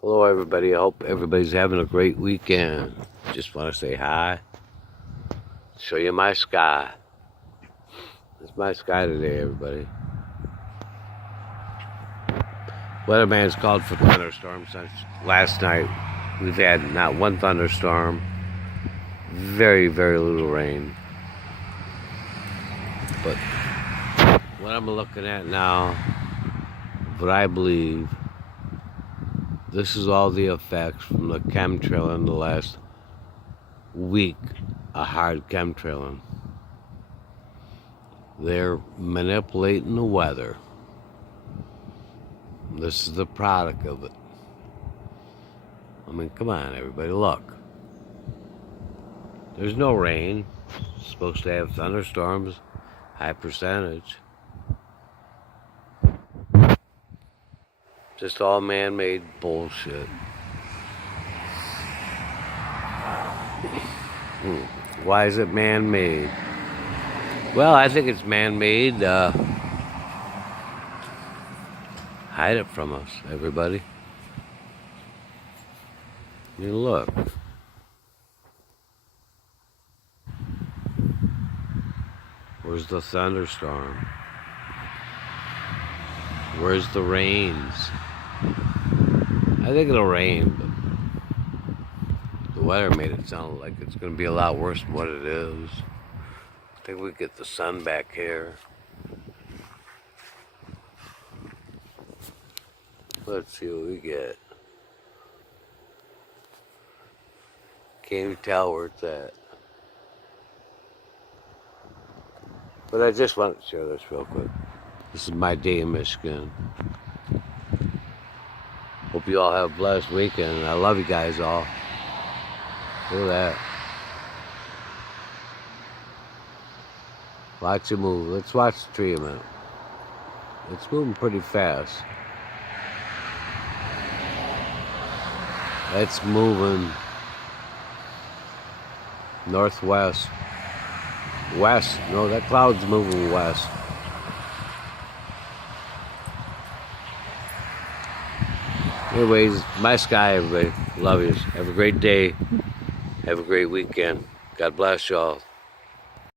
Hello everybody, I hope everybody's having a great weekend. Just want to say hi, show you my sky. It's my sky today, everybody. Weatherman's called for thunderstorms since last night. We've had not one thunderstorm, very little rain. But what I'm looking at now, what I believe, this is all the effects from the chemtrail in the last week, a hard chemtrailing. They're manipulating the weather. This is the product of it. I mean, come on, everybody, look. There's no rain. It's supposed to have thunderstorms, high percentage. Just all man-made bullshit. Why is it man-made? Well, I think it's man-made. Hide it from us, everybody. You look. Where's the thunderstorm? Where's the rains? I think it'll rain, but the weather made it sound like it's going to be a lot worse than what it is. I think we get the sun back here. Let's see what we get. Can't even tell where it's at. But I just wanted to share this real quick. This is my day in Michigan. Hope you all have a blessed weekend. I love you guys all. Look at that. Watch it move. Let's watch the tree a minute. It's moving pretty fast. It's moving northwest. West. No, that cloud's moving west. Anyways, my sky, everybody. Love you. Have a great day. Have a great weekend. God bless y'all.